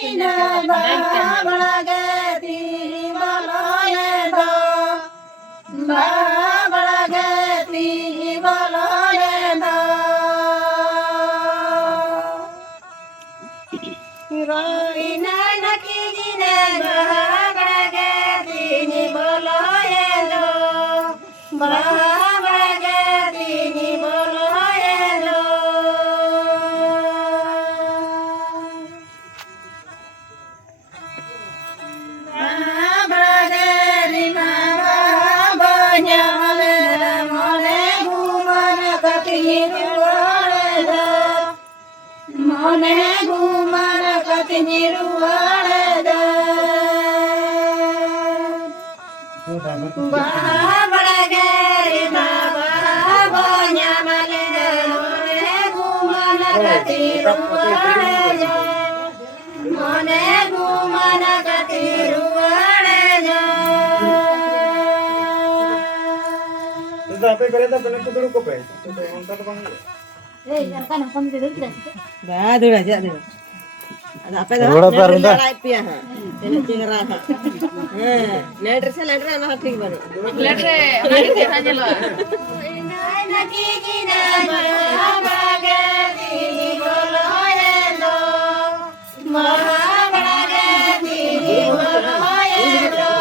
तीन बाबड़ा गती बोलोए दो बाबड़ा गती बोलोए दो रोइना नकी जिने बाबड़ा गती बोलोए दो बाबड़ा गती बोलोए दो मने घुमर कतनी रुआड़े दे बाबड़ा गेरी बाबा न्यामले मने घुमर कतनी रुआड़े दे मने घुमर कतनी रुआड़े दे तो आपे करे तो पहले कुछ रुको पे तो उनका तो बंद yang kan apa gitu gitu. Baru aja deh. Ada apa dah? Roda par unda. Pia ha. Ini cingara ha. Letter se letter anak ठीक baru. Letter anak kita hanya lah. Naki kina bahagia di boloye do, bahagia di boloye do.